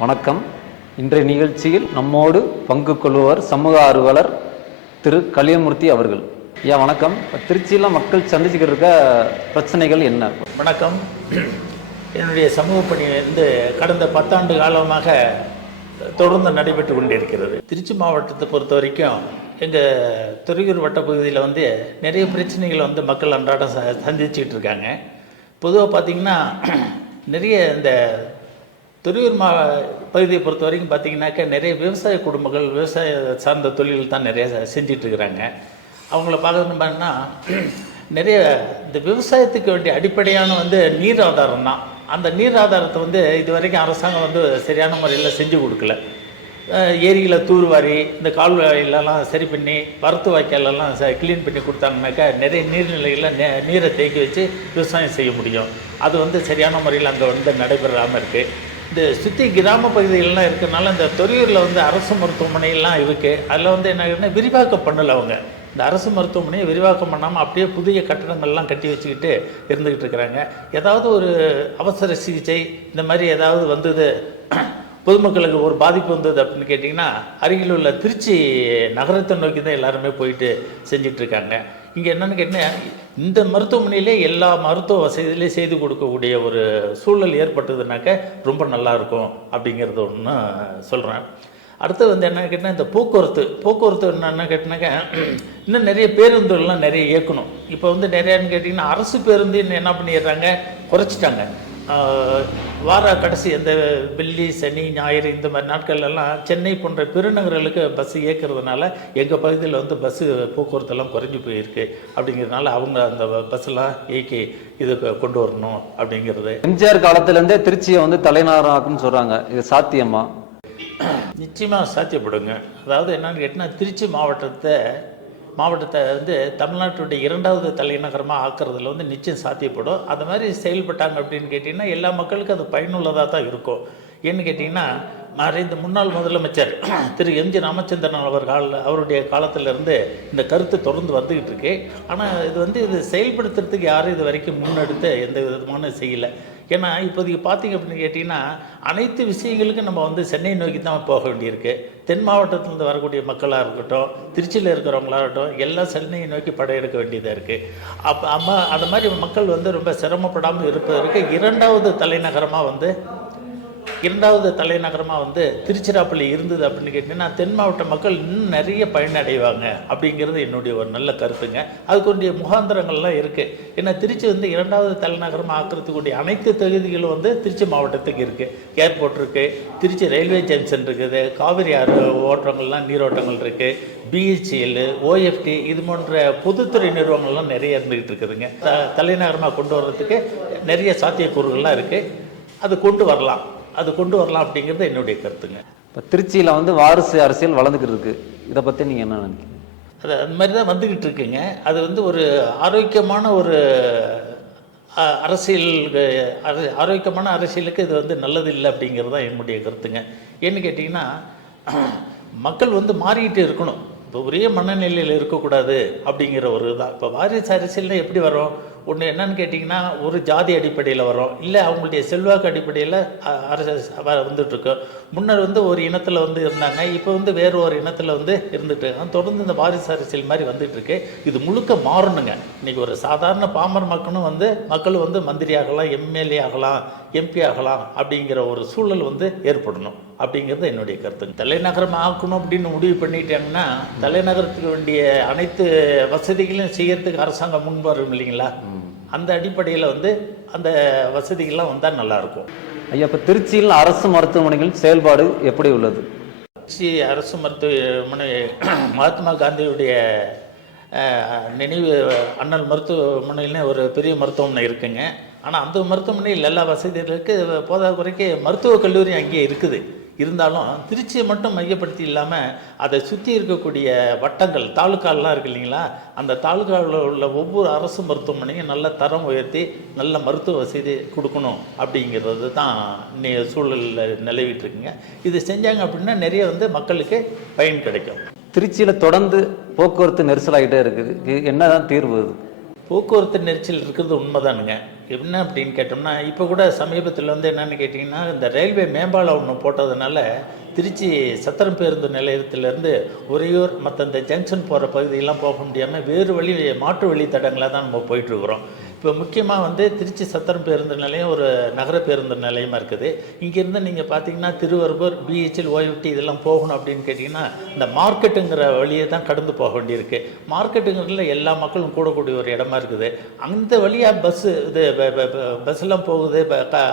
வணக்கம். இன்றைய நிகழ்ச்சியில் நம்மோடு பங்கு கொள்பவர் சமூக ஆர்வலர் திரு கலியமூர்த்தி அவர்கள். ஐயா வணக்கம். திருச்சியில் மக்கள் சந்திச்சுக்கிட்டு இருக்க பிரச்சனைகள் என்ன? வணக்கம். என்னுடைய சமூக பணி வந்து கடந்த பத்தாண்டு காலமாக தொடர்ந்து நடைபெற்று கொண்டிருக்கிறது. திருச்சி மாவட்டத்தை பொறுத்த வரைக்கும் எங்கள் துறையூர் வட்டப்பகுதியில் வந்து நிறைய பிரச்சனைகள் வந்து மக்கள் அன்றாடம் ச சந்திச்சுக்கிட்டு இருக்காங்க. பொதுவாக பார்த்திங்கன்னா நிறைய இந்த துறையூர் மா பகுதியை பொறுத்த வரைக்கும் பார்த்திங்கனாக்கா நிறைய விவசாய குடும்பங்கள் விவசாய சார்ந்த தொழில் தான் நிறைய செ- அவங்கள இருக்கிறாங்க அவங்கள பார்க்கணும்னா நிறைய இந்த விவசாயத்துக்கு வேண்டிய அடிப்படையான வந்து நீர் ஆதாரம் தான். அந்த நீர் ஆதாரத்தை வந்து இது வரைக்கும் அரசாங்கம் வந்து சரியான முறையில் செஞ்சு கொடுக்கல. ஏரியில் தூர்வாரி இந்த கால்வாயிலெல்லாம் சரி பண்ணி வரத்து வாய்க்காலெல்லாம் ச க்ளீன் பண்ணி கொடுத்தாங்கனாக்கா நிறைய நீர்நிலைகளில் நே நீரை தேக்கி வச்சு விவசாயம் செய்ய முடியும். அது வந்து சரியான முறையில் அங்கே வந்து நடைபெறாமல் இருக்குது இந்த சுற்றி கிராம பகுதிகளெலாம் இருக்கிறனால இந்த தொரியூரில் வந்து அரசு மருத்துவமனையெல்லாம் இருக்குது அதில் வந்து என்ன ஆகுதுன்னா விரிவாக்கம் பண்ணலை அவங்க. இந்த அரசு மருத்துவமனையை விரிவாக்கம் பண்ணாமல் அப்படியே புதிய கட்டடங்கள்லாம் கட்டி வச்சுக்கிட்டு இருந்துக்கிட்டு இருக்கிறாங்க. ஏதாவது ஒரு அவசர சிகிச்சை இந்த மாதிரி ஏதாவது வந்தது பொதுமக்களுக்கு ஒரு பாதிப்பு வந்தது அப்படின்னு கேட்டிங்கன்னா அருகில் உள்ள திருச்சி நகரத்தை நோக்கி தான் எல்லாருமே போயிட்டு செஞ்சிட்ருக்காங்க இங்கே என்னென்னு கேட்டேன் இந்த மருத்துவமனையிலே எல்லா மருத்துவ வசதியிலே செய்து கொடுக்கக்கூடிய ஒரு சூழல் ஏற்பட்டதுனாக்க ரொம்ப நல்லா இருக்கும் அப்படிங்கிறது ஒன்று சொல்கிறேன் அடுத்து வந்து என்ன கேட்டால் இந்த போக்குவரத்து. போக்குவரத்து என்னென்ன கேட்டினாக்கா இன்னும் நிறைய பேருந்துகள்லாம் நிறைய இயக்கணும். இப்போ வந்து நிறையான்னு கேட்டிங்கன்னா அரசு பேருந்து என்ன பண்ணிடுறாங்க? குறைச்சிட்டாங்க. வார கடைசி இந்த வெள்ளி சனி ஞாயிறு இந்த மாதிரி நாட்கள்லாம் சென்னை போன்ற பெருநகர்களுக்கு பஸ் இயக்கிறதுனால எங்கள் பகுதியில் வந்து பஸ்ஸு போக்குவரத்தெல்லாம் குறைஞ்சி போயிருக்கு. அப்படிங்கிறதுனால அவங்க அந்த பஸ்ஸெல்லாம் இயக்கி இது கொண்டு வரணும் அப்படிங்கிறது. எம்ஜிஆர் காலத்திலேருந்தே திருச்சியை வந்து தலைநகராக்குன்னு சொல்கிறாங்க இது சாத்தியமா? நிச்சயமாக சாத்தியப்படுங்க. அதாவது என்னன்னு கேட்டிங்கன்னா திருச்சி மாவட்டத்தை மாவட்டத்தை வந்து தமிழ்நாட்டுடைய இரண்டாவது தலைநகரமாக ஆக்கிறதுல வந்து நிச்சயம் சாத்தியப்படும். அந்த மாதிரி செயல்பட்டாங்க அப்படின்னு கேட்டிங்கன்னா எல்லா மக்களுக்கும் அது பயனுள்ளதாக தான் இருக்கும். ஏன்னு கேட்டிங்கன்னா மறைந்த முன்னாள் முதலமைச்சர் திரு எம்ஜி ராமச்சந்திரன் அவர் கால அவருடைய காலத்திலிருந்து இந்த கருத்து தொடர்ந்து வந்துக்கிட்டு இருக்கு. ஆனால் இது வந்து இது செயல்படுத்துறதுக்கு யாரும் இது வரைக்கும் முன்னெடுத்து எந்த விதமான செய்யலை. ஏன்னா இப்போதைக்கு பார்த்தீங்க அப்படின்னு கேட்டிங்கன்னா அனைத்து விஷயங்களுக்கும் நம்ம வந்து சென்னை நோக்கி தான் போக வேண்டியிருக்கு. தென் மாவட்டத்திலேருந்து வரக்கூடிய மக்களாக இருக்கட்டும் திருச்சியில் இருக்கிறவங்களா இருக்கட்டும் எல்லாம் சென்னையை நோக்கி படையெடுக்க வேண்டியதாக இருக்குது அப்போ அம்மா அந்த மாதிரி மக்கள் வந்து ரொம்ப சிரமப்படாமல் இருப்பதற்கு இரண்டாவது தலைநகரமாக வந்து இரண்டாவது தலைநகரமாக வந்து திருச்சிராப்பள்ளி இருந்தது அப்படின்னு கேட்டிங்கன்னா தென் மாவட்ட மக்கள் இன்னும் நிறைய பயனடைவாங்க அப்படிங்கிறது என்னுடைய ஒரு நல்ல கருத்துங்க. அதுக்குரிய முகாந்திரங்கள்லாம் இருக்குது ஏன்னா திருச்சி வந்து இரண்டாவது தலைநகரமாக ஆக்கிறதுக்குரிய அனைத்து தகுதிகளும் வந்து திருச்சி மாவட்டத்துக்கு இருக்குது ஏர்போர்ட் இருக்குது திருச்சி ரயில்வே ஜங்ஷன் இருக்குது காவிரி ஆறு ஓட்டங்கள்லாம் நீரோட்டங்கள் இருக்குது பிஹெச்எல் ஓஎஃப்டி இது போன்ற பொதுத்துறை நிறுவனங்கள்லாம் நிறைய இருந்துகிட்டு இருக்குதுங்க. த தலைநகரமாக கொண்டு வர்றதுக்கு நிறைய சாத்தியக்கூறுகள்லாம் இருக்குது அது கொண்டு வரலாம். அது கொண்டு வரலாம் அப்படிங்கிறது என்னுடைய கருத்துங்க. இப்போ திருச்சியில் வந்து வாரிசு அரசியல் வளர்ந்துக்கிட்டு இருக்கு இதை பற்றி நீங்கள் என்ன நினைக்கிறீங்க? அது அந்த மாதிரி தான் வந்துக்கிட்டு இருக்குங்க அது வந்து ஒரு ஆரோக்கியமான ஒரு அரசியல் அர- ஆரோக்கியமான அரசியலுக்கு இது வந்து நல்லது இல்லை அப்படிங்கிறது தான் என்னுடைய கருத்துங்க. ஏன்னு கேட்டிங்கன்னா மக்கள் வந்து மாறிக்கிட்டு இருக்கணும். இப்போ ஒரே மனநிலையில் இருக்கக்கூடாது அப்படிங்கிற ஒரு இதான் இப்போ வாரிசு அரசியல்னா எப்படி வரும்? ஒன்று என்னன்னு கேட்டிங்கன்னா ஒரு ஜாதி அடிப்படையில் வரும் இல்லை அவங்களுடைய செல்வாக்கு அடிப்படையில் அரசு வ- வந்துட்டுருக்கு. முன்னர் வந்து ஒரு இனத்தில் வந்து இருந்தாங்க. இப்போ வந்து வேறு ஒரு இனத்தில் வந்து இருந்துட்டு இருக்காங்க. தொடர்ந்து இந்த வாரிசு அரசியல் மாதிரி வந்துட்டுருக்கு. இது முழுக்க மாறணுங்க. இன்றைக்கி ஒரு சாதாரண பாமர் மக்களும் வந்து மக்கள் வந்து மந்திரி ஆகலாம் எம்எல்ஏ ஆகலாம் எம்பி ஆகலாம் அப்படிங்கிற ஒரு சூழல் வந்து ஏற்படணும் அப்படிங்கிறது என்னுடைய கருத்து தலைநகரம் ஆக்கணும் அப்படின்னு முடிவு பண்ணிட்டாங்கன்னா தலைநகரத்துக்கு வேண்டிய அனைத்து வசதிகளையும் செய்யறதுக்கு அரசாங்கம் முன் வரும் இல்லைங்களா? அந்த அடிப்படையில் வந்து அந்த வசதிகள்லாம் வந்தால் நல்லாயிருக்கும். ஐயா இப்போ திருச்சியில் அரசு மருத்துவமனைகள் செயல்பாடு எப்படி உள்ளது? திருச்சி அரசு மருத்துவமனை மகாத்மா காந்தியுடைய நினைவு அண்ணல் மருத்துவமனையிலே ஒரு பெரிய மருத்துவமனை இருக்குங்க. ஆனால் அந்த மருத்துவமனையில் எல்லா வசதியும் இருக்குது போதாத குறைக்கு மருத்துவக் கல்லூரி அங்கேயே இருக்குது. இருந்தாலும் திருச்சியை மட்டும் மையப்படுத்தி இல்லாமல் அதை சுற்றி இருக்கக்கூடிய வட்டங்கள் தாலுக்காலாம் இருக்கு இல்லைங்களா? அந்த தாலுக்காவில் உள்ள ஒவ்வொரு அரசு மருத்துவமனையும் நல்ல தரம் உயர்த்தி நல்ல மருத்துவ வசதி கொடுக்கணும் அப்படிங்கிறது தான் நீ சூழலில் நிலவிட்டு இருக்குங்க இது செஞ்சாங்க அப்படின்னா நிறைய வந்து மக்களுக்கு பயன் கிடைக்கும். திருச்சியில் தொடர்ந்து போக்குவரத்து நெரிசலாகிட்டே இருக்குது. இது என்னதான் தீர்வு போக்குவரத்து நெரிசல் இருக்கிறது உண்மைதானுங்க. என்ன அப்படின்னு கேட்டோம்னா இப்போ கூட சமீபத்தில் வந்து என்னென்னு கேட்டிங்கன்னா இந்த ரயில்வே மேம்பாலம் ஒன்று போட்டதுனால திருச்சி சத்திரம் பேருந்து நிலையத்திலேருந்து உறையூர் மற்ற இந்த ஜங்ஷன் போகிற பகுதியெல்லாம் போக முடியாமல் வேறு வழி மாற்று வழி தடங்களாக தான் நம்ம போயிட்டுருக்குறோம் இப்போ முக்கியமாக வந்து திருச்சி சத்திரம் பேருந்து நிலையம் ஒரு நகர பேருந்து நிலையமாக இருக்குது. இங்கேருந்து நீங்கள் பார்த்தீங்கன்னா திருவரும்பூர் பிஹெச்எல் ஓய்விட்டி இதெல்லாம் போகணும் அப்படின்னு கேட்டிங்கன்னா இந்த மார்க்கெட்டுங்கிற வழியை தான் கடந்து போக வேண்டியிருக்கு. மார்க்கெட்டுங்கிறதுல எல்லா மக்களும் கூடக்கூடிய ஒரு இடமா இருக்குது. அந்த வழியாக பஸ்ஸு இது பஸ்ஸெல்லாம் போகுது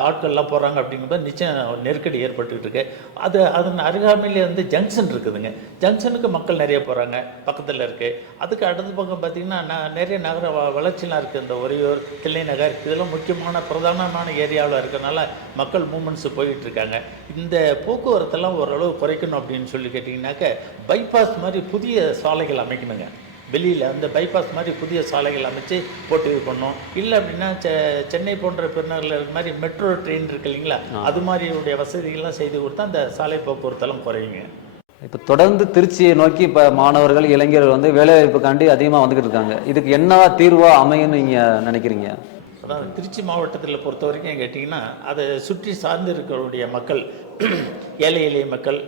ஆட்கள்லாம் போகிறாங்க அப்படிங்கும்போது நிச்சயம் நெருக்கடி ஏற்பட்டுக்கிட்டு இருக்கு அது அதன் அருகாமையிலே வந்து ஜங்ஷன் இருக்குதுங்க. ஜங்ஷனுக்கு மக்கள் நிறைய போகிறாங்க பக்கத்தில் இருக்குது அதுக்கு அடுத்த பக்கம் பார்த்திங்கன்னா ந- நிறைய நகர வ- வளர்ச்சிலாம் இருக்குது இந்த ஒரே ஒரு தில்லை நகர் இதெல்லாம் முக்கியமான பிரதானமான ஏரியாவில் இருக்கறனால மக்கள் மூமெண்ட்ஸ் போயிட்டு இருக்காங்க இந்த போக்குவரத்தெல்லாம் ஓரளவு குறைக்கணும் அப்படின்னு சொல்லி கேட்டிங்கனாக்க பைபாஸ் மாதிரி புதிய சாலைகள் அமைக்கணுங்க. வெளியில் அந்த பைபாஸ் மாதிரி புதிய சாலைகள் அமைச்சு போட்டு இது பண்ணோம் இல்லை அப்படின்னா சென்னை போன்ற பெருநகரில் இருக்க மாதிரி மெட்ரோ ட்ரெயின் இருக்கு இல்லைங்களா? அது மாதிரியுடைய வசதிகள்லாம் செய்து கொடுத்தா அந்த சாலை போக்குவரத்தெல்லாம் குறையுங்க. இப்போ தொடர்ந்து திருச்சியை நோக்கி இப்போ மாணவர்கள் இளைஞர்கள் வந்து வேலைவாய்ப்புக்காண்டி அதிகமாக வந்துக்கிட்டு இருக்காங்க. இதுக்கு என்ன தீர்வாக அமையும்னு நீங்கள் நினைக்கிறீங்க? அதாவது திருச்சி மாவட்டத்தில் பொறுத்த வரைக்கும் கேட்டிங்கன்னா அதை சுற்றி சார்ந்து இருக்கக்கூடிய மக்கள் ஏழை எளிய மக்கள்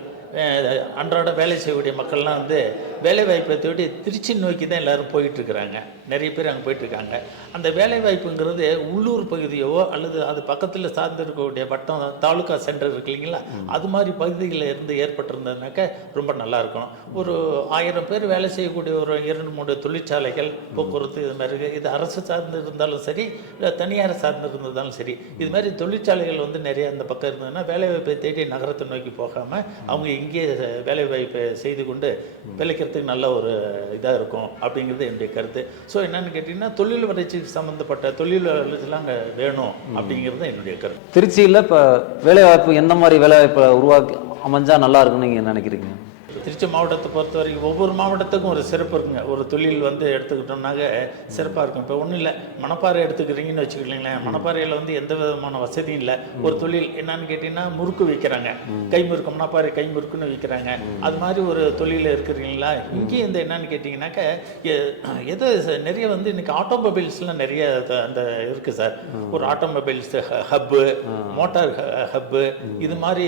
அன்றாட வேலை செய்யக்கூடிய மக்கள்லாம் வந்து வேலை வாய்ப்பை தேடி திருச்சி நோக்கி தான் எல்லோரும் போயிட்டுருக்குறாங்க நிறைய பேர் அங்கே போயிட்டு இருக்காங்க அந்த வேலை வாய்ப்புங்கிறது உள்ளூர் பகுதியோ அல்லது அது பக்கத்தில் சார்ந்து இருக்கக்கூடிய வட்டம் தாலுகா சென்டர் இருக்கு இல்லைங்களா? அது மாதிரி பகுதிகளில் இருந்து ஏற்பட்டிருந்ததுனாக்க ரொம்ப நல்லா இருக்கும். ஒரு ஆயிரம் பேர் வேலை செய்யக்கூடிய ஒரு இரண்டு மூணு தொழிற்சாலைகள் போக்குவரத்து இது மாதிரி. இது அரசு சார்ந்து இருந்தாலும் சரி இல்லை தனியார் சார்ந்து இருந்தாலும் சரி இது மாதிரி தொழிற்சாலைகள் வந்து நிறைய அந்த பக்கம் இருந்ததுன்னா வேலைவாய்ப்பை தேடி நகரத்தை நோக்கி போகாமல் அவங்க இங்கேயே வேலைவாய்ப்பை செய்து கொண்டு பிழைக்கிறதுக்கு நல்ல ஒரு இதாக இருக்கும் அப்படிங்கிறது என்னுடைய கருத்து. ஸோ என்னன்னு கேட்டிங்கன்னா தொழில் வளர்ச்சிக்கு சம்மந்தப்பட்ட தொழில் அங்கே வேணும் அப்படிங்கிறது தான் என்னுடைய கருத்து. திருச்சியில் இப்போ வேலைவாய்ப்பு எந்த மாதிரி வேலைவாய்ப்பை உருவாக்கி அமைஞ்சா நல்லா இருக்குன்னு நீங்கள் நினைக்கிறீங்க? திருச்சி மாவட்டத்தை பொறுத்த வரைக்கும் ஒவ்வொரு மாவட்டத்துக்கும் ஒரு சிறப்பு இருக்குங்க. ஒரு தொழில் வந்து எடுத்துக்கிட்டோம்னாக்க சிறப்பாக இருக்கும். இப்போ ஒன்றும் இல்லை. மணப்பாறை எடுத்துக்கிறீங்கன்னு வச்சுக்கோங்களேன். மணப்பாறையில் வந்து எந்த விதமான வசதியும் இல்லை. ஒரு தொழில் என்னன்னு கேட்டிங்கன்னா முறுக்கு விற்கிறாங்க கை முறுக்கு மணப்பாறை கை முறுக்குன்னு விற்கிறாங்க அது மாதிரி ஒரு தொழில் இருக்கிறீங்களா? இங்கேயும் இந்த என்னன்னு கேட்டிங்கனாக்க எது நிறைய வந்து இன்னைக்கு ஆட்டோமொபைல்ஸ்லாம் நிறைய அந்த இருக்குது சார். ஒரு ஆட்டோமொபைல்ஸ் ஹப்பு மோட்டார் ஹப்பு இது மாதிரி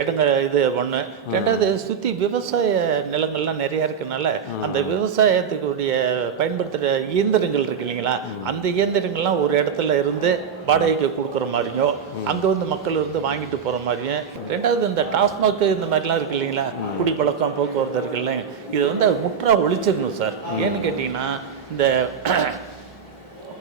இடங்கள் இது ஒன்று ரெண்டாவது சுற்றி விவசாய நிலங்கள்லாம் நிறைய இருக்கனால அந்த விவசாயத்துக்குடைய பயன்படுத்துகிற இயந்திரங்கள் இருக்கு இல்லைங்களா? அந்த இயந்திரங்கள்லாம் ஒரு இடத்துல இருந்து வாடகைக்கு கொடுக்குற மாதிரியும் அங்கே வந்து மக்கள் இருந்து வாங்கிட்டு போகிற மாதிரியும் ரெண்டாவது இந்த டாஸ்மாக் இந்த மாதிரிலாம் இருக்கு இல்லைங்களா? குடிப்பழக்கம் போக்குவரத்து இருக்குல்ல இதை வந்து முற்றா ஒழிச்சிடணும் சார். ஏன்னு கேட்டிங்கன்னா இந்த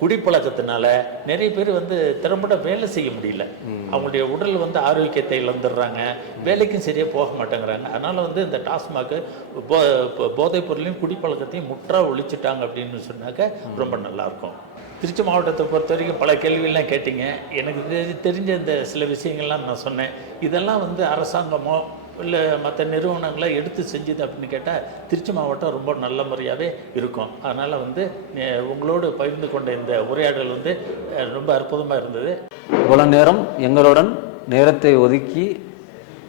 குடிப்பழக்கத்தினால நிறைய பேர் வந்து திறம்பட வேலை செய்ய முடியல. அவங்களுடைய உடல் வந்து ஆரோக்கியத்தை இழந்துடுறாங்க. வேலைக்கும் சரியாக போக மாட்டேங்கிறாங்க. அதனால வந்து இந்த டாஸ்மாக் போ போதைப் பொருளையும் குடிப்பழக்கத்தையும் முற்றா ஒழிச்சிட்டாங்க அப்படின்னு சொன்னாக்க ரொம்ப நல்லா இருக்கும் திருச்சி மாவட்டத்தை பொறுத்த வரைக்கும் பல கேள்வியெல்லாம் கேட்டீங்க. எனக்கு தெரி- தெரிஞ்ச இந்த சில விஷயங்கள்லாம் நான் சொன்னேன். இதெல்லாம் வந்து அரசாங்கமோ இல்லை மற்ற நிறுவனங்களை எடுத்து செஞ்சுது அப்படின்னு கேட்டால் திருச்சி மாவட்டம் ரொம்ப நல்ல முறையாகவே இருக்கும். அதனால் வந்து உங்களோடு பகிர்ந்து கொண்ட இந்த உரையாடல் வந்து ரொம்ப அற்புதமாக இருந்தது. இவ்வளோ நேரம் எங்களுடன் நேரத்தை ஒதுக்கி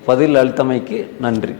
பதில் அளித்தமைக்கு நன்றி.